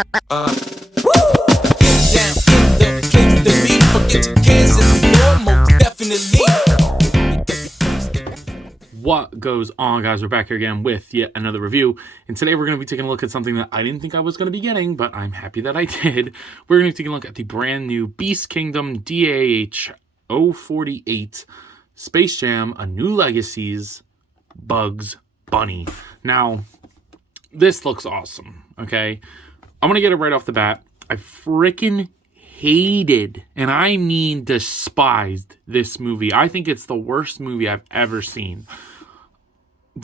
What goes on, guys? We're back here again with yet another review, and today we're going to be taking a look at something that I didn't think I was going to be getting, but I'm happy that I did. We're going to be taking a look at the brand new Beast Kingdom DAH-048 Space Jam: A New Legacy's Bugs Bunny. Now, this looks awesome, okay? I'm going to get it right off the bat. I freaking hated, and I mean despised, this movie. I think it's the worst movie I've ever seen.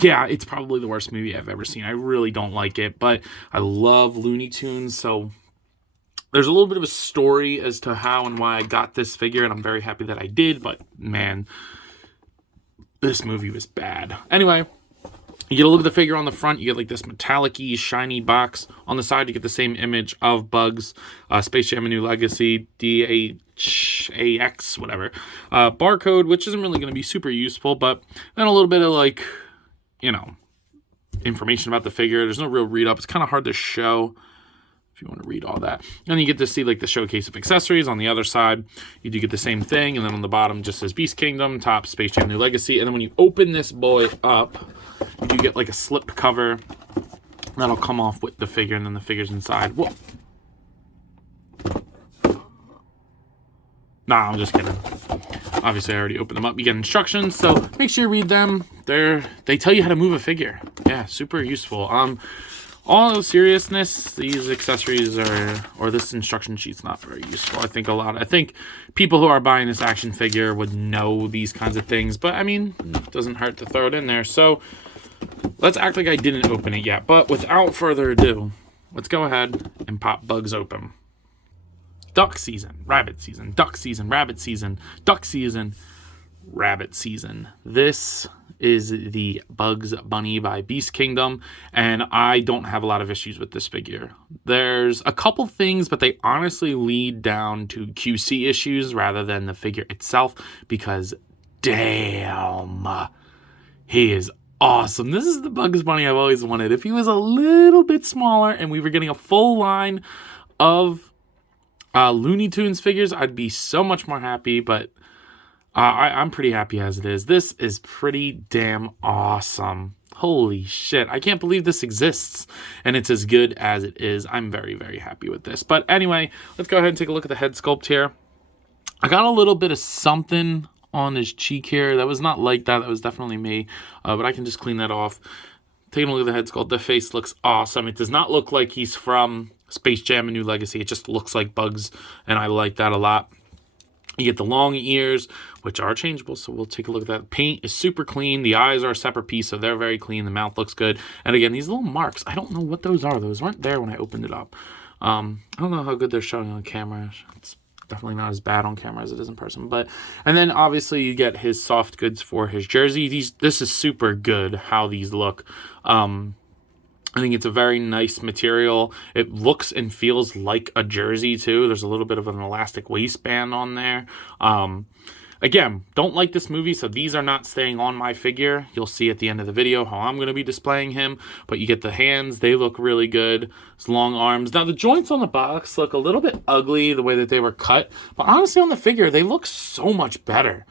Yeah, it's probably the worst movie I've ever seen. I really don't like it, but I love Looney Tunes, so there's a little bit of a story as to how and why I got this figure, and I'm very happy that I did, but man, this movie was bad. Anyway, you get a look at the figure on the front. You get like this metallic-y, shiny box. On the side, you get the same image of Bugs, Space Jam: A New Legacy, DAH, whatever. Barcode, which isn't really going to be super useful, but then a little bit of like, you know, information about the figure. There's no real read-up. It's kind of hard to show if you want to read all that. And you get to see like the showcase of accessories. On the other side, you do get the same thing. And then on the bottom just says Beast Kingdom, top Space Jam: New Legacy. And then when you open this boy up, you do get like a slipped cover that'll come off with the figure, and then the figure's inside. Whoa. Nah, I'm just kidding. Obviously, I already opened them up. You get instructions, so make sure you read them. They tell you how to move a figure. Yeah, super useful. All seriousness, these accessories or this instruction sheet's not very useful. I think people who are buying this action figure would know these kinds of things, but I mean, it doesn't hurt to throw it in there. So let's act like I didn't open it yet. But without further ado, let's go ahead and pop Bugs open. Duck season, rabbit season, duck season, rabbit season, duck season, rabbit season. This is the Bugs Bunny by Beast Kingdom, and I don't have a lot of issues with this figure. There's a couple things, but they honestly lead down to QC issues rather than the figure itself, because damn, he is awesome. This is the Bugs Bunny I've always wanted. If he was a little bit smaller and we were getting a full line of Looney Tunes figures, I'd be so much more happy, but I'm pretty happy as it is. This is pretty damn awesome. Holy shit. I can't believe this exists, and it's as good as it is. I'm very, very happy with this. But anyway, let's go ahead and take a look at the head sculpt here. I got a little bit of something on his cheek here. That was not like that. That was definitely me, but I can just clean that off. Taking a look at the head sculpt, the face looks awesome. It does not look like he's from Space Jam: A New Legacy. It just looks like Bugs, and I like that a lot. You get the long ears, which are changeable, so we'll take a look at that. Paint is super clean. The eyes are a separate piece, so they're very clean. The mouth looks good. And again, these little marks, I don't know what those are. Those weren't there when I opened it up. I don't know how good they're showing on camera. It's definitely not as bad on camera as it is in person. And then obviously you get his soft goods for his jersey. This is super good how these look. I think it's a very nice material. It looks and feels like a jersey too. There's a little bit of an elastic waistband on there. Again, don't like this movie, so these are not staying on my figure. You'll see at the end of the video how I'm going to be displaying him. But you get the hands. They look really good. His long arms. Now, the joints on the box look a little bit ugly the way that they were cut. But honestly, on the figure, they look so much better.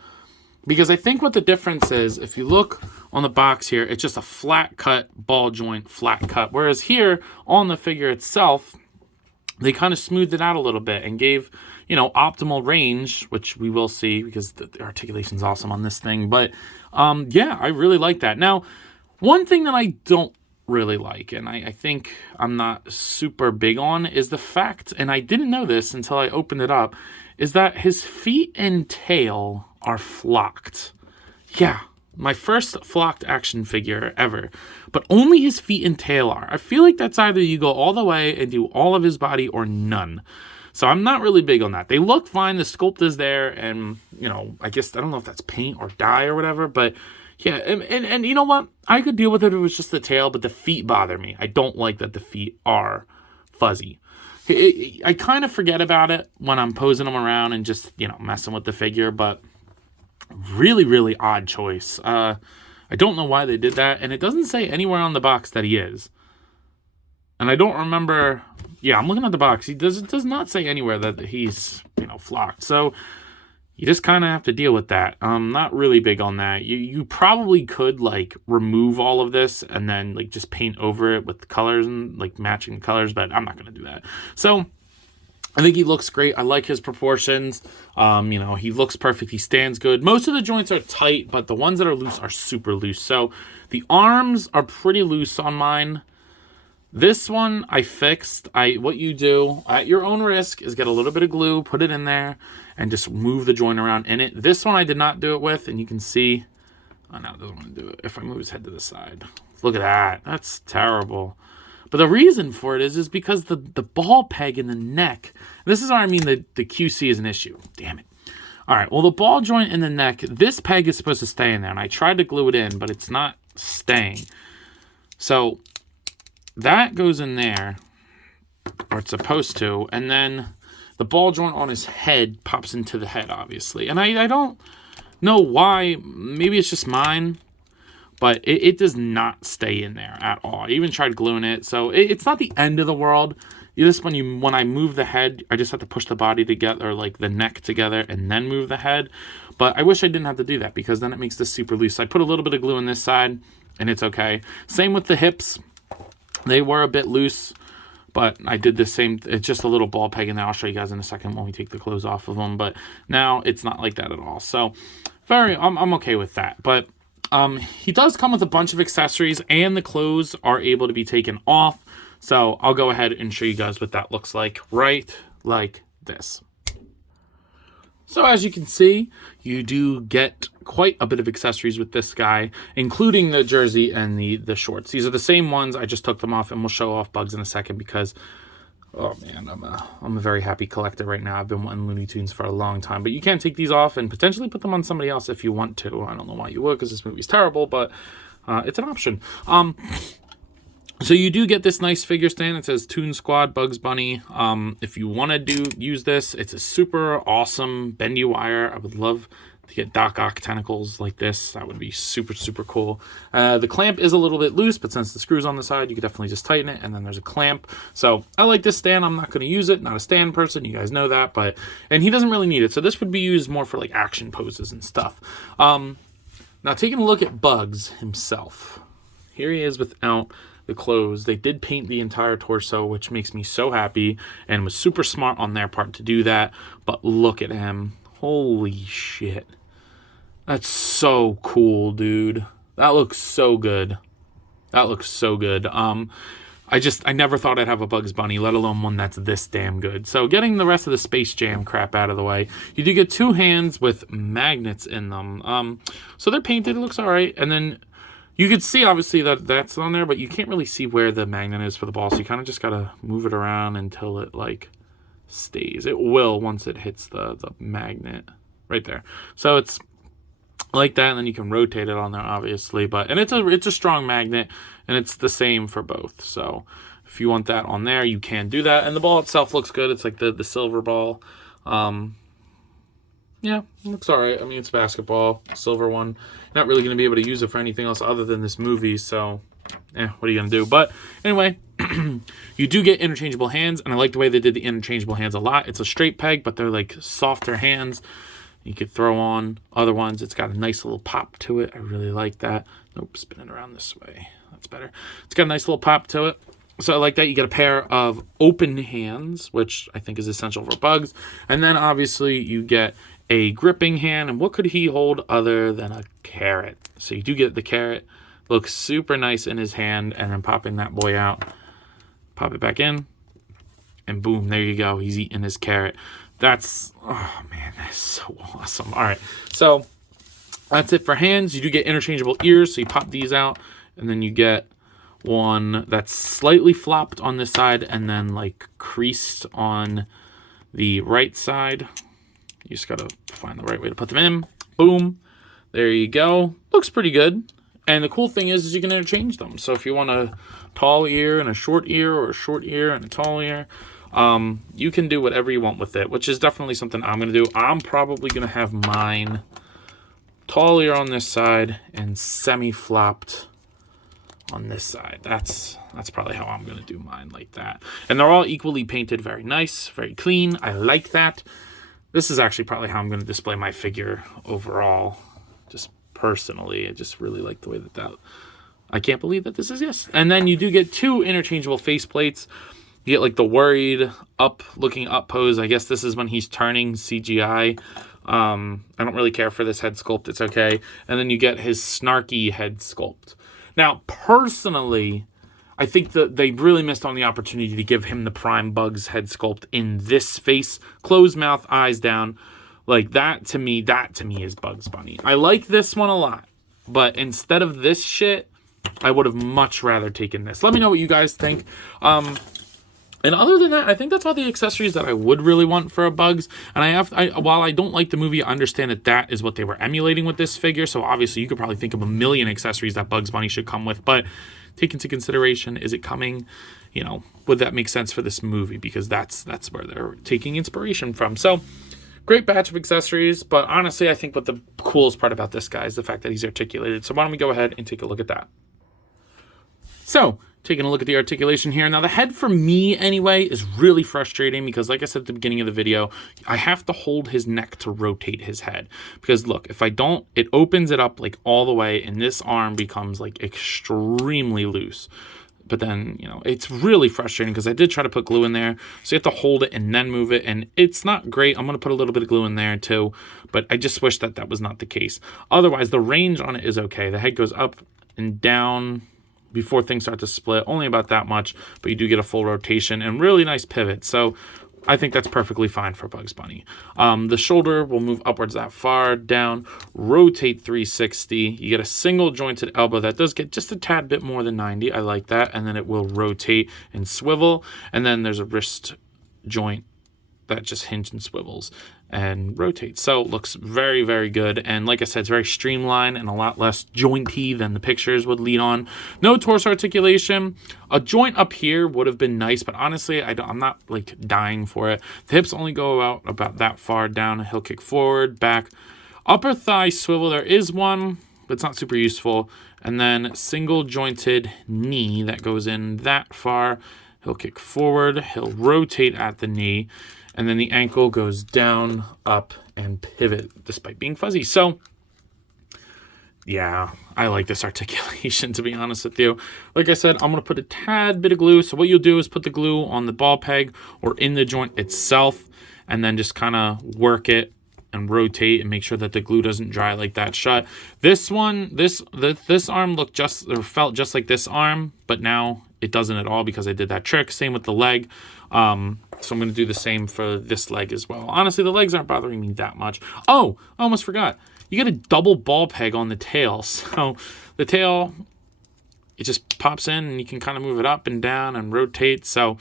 Because I think what the difference is, if you look on the box here, it's just a flat cut, ball joint, flat cut. Whereas here, on the figure itself, they kind of smoothed it out a little bit and gave, you know, optimal range, which we will see because the articulation is awesome on this thing. But, yeah, I really like that. Now, one thing that I don't really like, and I think I'm not super big on, is the fact, and I didn't know this until I opened it up, is that his feet and tail are flocked. Yeah, my first flocked action figure ever, but only his feet and tail are. I feel like that's either you go all the way and do all of his body or none. So I'm not really big on that. They look fine. The sculpt is there, and, you know, I guess, I don't know if that's paint or dye or whatever, but yeah, and you know what? I could deal with it if it was just the tail, but the feet bother me. I don't like that the feet are fuzzy. I kind of forget about it when I'm posing them around and just, you know, messing with the figure, but really, really odd choice. I don't know why they did that, and it doesn't say anywhere on the box that he is. And I don't remember yeah, I'm looking at the box. It does not say anywhere that he's, you know, flocked. So you just kind of have to deal with that. I'm not really big on that. You probably could like remove all of this and then like just paint over it with the colors and like matching the colors, but I'm not going to do that. So I think he looks great. I like his proportions. You know, he looks perfect. He stands good. Most of the joints are tight, but the ones that are loose are super loose. So the arms are pretty loose on mine. This one I fixed. What you do at your own risk is get a little bit of glue, put it in there, and just move the joint around in it. This one I did not do it with, and you can see, oh no, it doesn't want to do it. If I move his head to the side, look at that. That's terrible. But the reason for it is because the ball peg in the neck, this is where I mean the QC is an issue. Damn it. All right, well, the ball joint in the neck, this peg is supposed to stay in there, and I tried to glue it in, but it's not staying. So that goes in there, or it's supposed to, and then the ball joint on his head pops into the head, obviously. And I don't know why. Maybe it's just mine, but it does not stay in there at all. I even tried gluing it, so it's not the end of the world. When I move the head, I just have to push the body together, like the neck together, and then move the head. But I wish I didn't have to do that, because then it makes this super loose. I put a little bit of glue on this side, and it's okay. Same with the hips. They were a bit loose, but I did the same. It's just a little ball peg in there. I'll show you guys in a second when we take the clothes off of them. But now it's not like that at all. So I'm okay with that. But he does come with a bunch of accessories, and the clothes are able to be taken off. So I'll go ahead and show you guys what that looks like, right like this. So as you can see, you do get quite a bit of accessories with this guy, including the jersey and the shorts. These are the same ones. I just took them off, and we'll show off Bugs in a second because, oh man, I'm a very happy collector right now. I've been wanting Looney Tunes for a long time, but you can take these off and potentially put them on somebody else if you want to. I don't know why you would, because this movie's terrible, but it's an option. So you do get this nice figure stand. It says Toon Squad Bugs Bunny. If you want to use this, it's a super awesome bendy wire. I would love to get Doc-Ock tentacles like this. That would be super, super cool. The clamp is a little bit loose, but since the screw's on the side, you could definitely just tighten it, and then there's a clamp. So I like this stand. I'm not going to use it. Not a stand person. You guys know that. And he doesn't really need it. So this would be used more for like action poses and stuff. Now taking a look at Bugs himself. Here he is without the clothes. They did paint the entire torso, which makes me so happy, and was super smart on their part to do that. But look at him. Holy shit. That's so cool, dude. That looks so good. That looks so good. I never thought I'd have a Bugs Bunny, let alone one that's this damn good. So getting the rest of the Space Jam crap out of the way, you do get two hands with magnets in them. So they're painted. It looks all right. And then you could see, obviously, that that's on there, but you can't really see where the magnet is for the ball, so you kind of just got to move it around until it, like, stays. It will once it hits the magnet right there. So it's like that, and then you can rotate it on there, obviously. And it's a strong magnet, and it's the same for both. So if you want that on there, you can do that. And the ball itself looks good. It's like the silver ball. Yeah, it looks all right. I mean, it's basketball, silver one. Not really going to be able to use it for anything else other than this movie, so what are you going to do? But anyway, you do get interchangeable hands, and I like the way they did the interchangeable hands a lot. It's a straight peg, but they're like softer hands. You could throw on other ones. It's got a nice little pop to it. I really like that. Nope, spin it around this way. That's better. It's got a nice little pop to it. So I like that. You get a pair of open hands, which I think is essential for Bugs. And then obviously you get a gripping hand, and what could he hold other than a carrot? So you do get the carrot. Looks super nice in his hand, and then popping that boy out. Pop it back in, and boom, there you go. He's eating his carrot. That's, oh man, that's so awesome. All right, so that's it for hands. You do get interchangeable ears, so you pop these out, and then you get one that's slightly flopped on this side, and then like creased on the right side. You just gotta find the right way to put them in. Boom. There you go. Looks pretty good. And the cool thing is you can interchange them. So if you want a tall ear and a short ear, or a short ear and a tall ear, you can do whatever you want with it, which is definitely something I'm gonna do. I'm probably gonna have mine tall ear on this side and semi-flopped on this side. That's probably how I'm going to do mine, like that. And they're all equally painted, very nice, very clean. I like that. This is actually probably how I'm going to display my figure overall, just personally. I just really like the way that I can't believe that this is, yes. And then you do get 2 interchangeable face plates. You get like the worried looking up pose. I guess this is when he's turning CGI. I don't really care for this head sculpt. It's okay. And then you get his snarky head sculpt. Now, personally, I think that they really missed on the opportunity to give him the prime Bugs head sculpt in this face. Closed mouth, eyes down. Like that to me is Bugs Bunny. I like this one a lot. But instead of this shit, I would have much rather taken this. Let me know what you guys think. And other than that, I think that's all the accessories that I would really want for a Bugs. And while I don't like the movie, I understand that is what they were emulating with this figure. So obviously you could probably think of a million accessories that Bugs Bunny should come with. But take into consideration, is it coming? You know, would that make sense for this movie? Because that's where they're taking inspiration from. So great batch of accessories. But honestly, I think what the coolest part about this guy is the fact that he's articulated. So why don't we go ahead and take a look at that. So, taking a look at the articulation here. Now, the head for me, anyway, is really frustrating because, like I said at the beginning of the video, I have to hold his neck to rotate his head. Because, look, if I don't, it opens it up, like, all the way, and this arm becomes, like, extremely loose. But then, you know, it's really frustrating because I did try to put glue in there. So you have to hold it and then move it, and it's not great. I'm going to put a little bit of glue in there, too. But I just wish that was not the case. Otherwise, the range on it is okay. The head goes up and down before things start to split, only about that much, but you do get a full rotation and really nice pivot. So I think that's perfectly fine for Bugs Bunny. The shoulder will move upwards that far, down, rotate 360. You get a single jointed elbow that does get just a tad bit more than 90. I like that. And then it will rotate and swivel. And then there's a wrist joint that just hinges and swivels and rotates. So it looks very, very good. And like I said, it's very streamlined and a lot less jointy than the pictures would lead on. No torso articulation. A joint up here would have been nice, but honestly, I'm not like dying for it. The hips only go out about that far down. He'll kick forward, back. Upper thigh swivel, there is one, but it's not super useful. And then single jointed knee that goes in that far. He'll kick forward, he'll rotate at the knee, and then the ankle goes down, up, and pivot despite being fuzzy. So, yeah, I like this articulation, to be honest with you. Like I said, I'm going to put a tad bit of glue. So what you'll do is put the glue on the ball peg or in the joint itself, and then just kind of work it and rotate and make sure that the glue doesn't dry like that shut. This one, this arm felt just like this arm, but now it doesn't at all because I did that trick. Same with the leg. So I'm going to do the same for this leg as well. Honestly, the legs aren't bothering me that much. Oh, I almost forgot. You get a double ball peg on the tail. So the tail, it just pops in and you can kind of move it up and down and rotate. So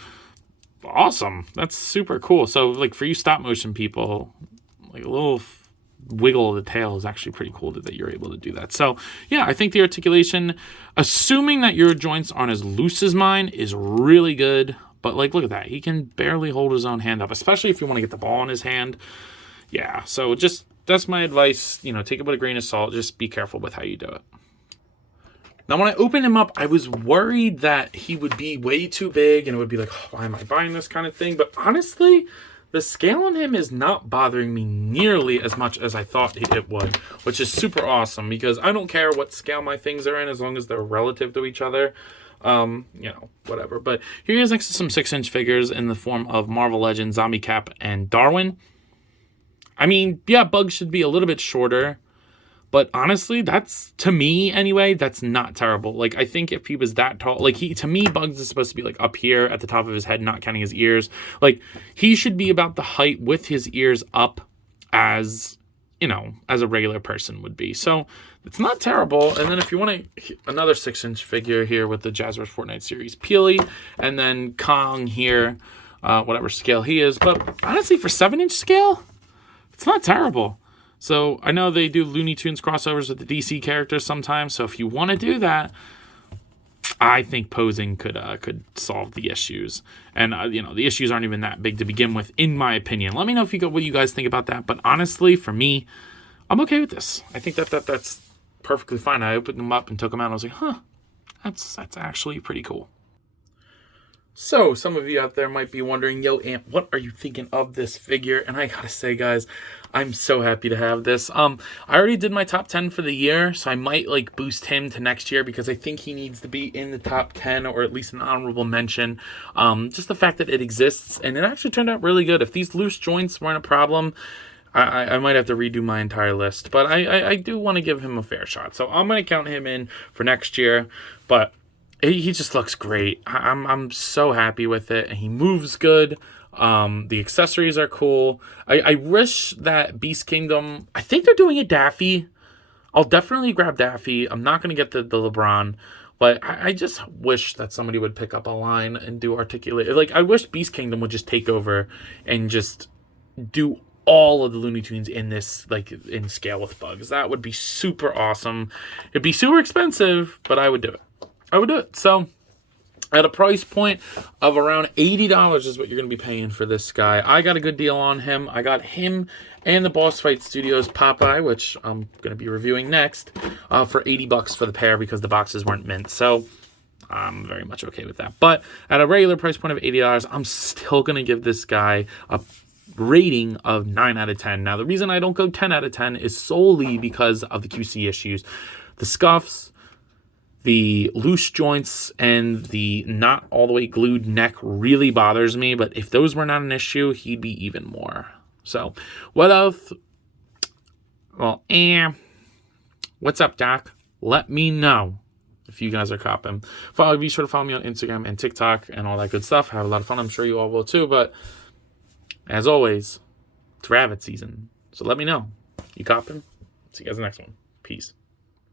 awesome. That's super cool. So like for you stop motion people, like a little wiggle of the tail is actually pretty cool that you're able to do that. So yeah, I think the articulation, assuming that your joints aren't as loose as mine, is really good. But like, look at that. He can barely hold his own hand up, especially if you want to get the ball in his hand. Yeah, so just, that's my advice. You know, take it with a grain of salt. Just be careful with how you do it. Now, when I opened him up, I was worried that he would be way too big and it would be like, oh, why am I buying this kind of thing? But honestly, the scale on him is not bothering me nearly as much as I thought it would, which is super awesome because I don't care what scale my things are in as long as they're relative to each other. You know, whatever. But here he is next to some 6-inch figures in the form of Marvel Legends, Zombie Cap, and Darwin. I mean, yeah, Bugs should be a little bit shorter. But honestly, that's, to me anyway, that's not terrible. Like, I think if he was that tall, like, to me, Bugs is supposed to be, like, up here at the top of his head, not counting his ears. Like, he should be about the height with his ears up as, you know, as a regular person would be. So, it's not terrible. And then if you want another 6-inch figure here with the Jazzwares Fortnite series Peely, and then Kong here, whatever scale he is. But honestly, for 7-inch scale, it's not terrible. So I know they do Looney Tunes crossovers with the DC characters sometimes. So if you want to do that, I think posing could solve the issues. And you know, the issues aren't even that big to begin with, in my opinion. Let me know if what you guys think about that. But honestly, for me, I'm okay with this. I think that's perfectly fine. I opened them up and took them out. And I was like, huh, That's actually pretty cool. So some of you out there might be wondering, yo, Ant, what are you thinking of this figure? And I gotta say, guys, I'm so happy to have this. I already did my top 10 for the year, so I might like boost him to next year because I think he needs to be in the top 10 or at least an honorable mention. Just the fact that it exists, and it actually turned out really good. If these loose joints weren't a problem, I might have to redo my entire list, but I do want to give him a fair shot. So I'm going to count him in for next year, but he just looks great. I'm so happy with it, and he moves good. The accessories are cool. I wish that Beast Kingdom, I think they're doing a Daffy. I'll definitely grab Daffy. I'm not going to get the LeBron, but I just wish that somebody would pick up a line and do Articulate. Like, I wish Beast Kingdom would just take over and just do all of the Looney Tunes in this, like, in scale with Bugs. That would be super awesome. It'd be super expensive, but I would do it. I would do it. So at a price point of around $80 is what you're going to be paying for this guy. I got a good deal on him. I got him and the Boss Fight Studios Popeye, which I'm going to be reviewing next, for $80 for the pair because the boxes weren't mint. So I'm very much okay with that. But at a regular price point of $80, I'm still going to give this guy a rating of 9 out of 10. Now, the reason I don't go 10 out of 10 is solely because of the QC issues. The scuffs, the loose joints, and the not all the way glued neck really bothers me, but if those were not an issue, he'd be even more. So, what else? Well, what's up, Doc? Let me know if you guys are copping. Be sure to follow me on Instagram and TikTok and all that good stuff. Have a lot of fun. I'm sure you all will too, but as always, it's rabbit season. So let me know. You copping? See you guys in the next one. Peace.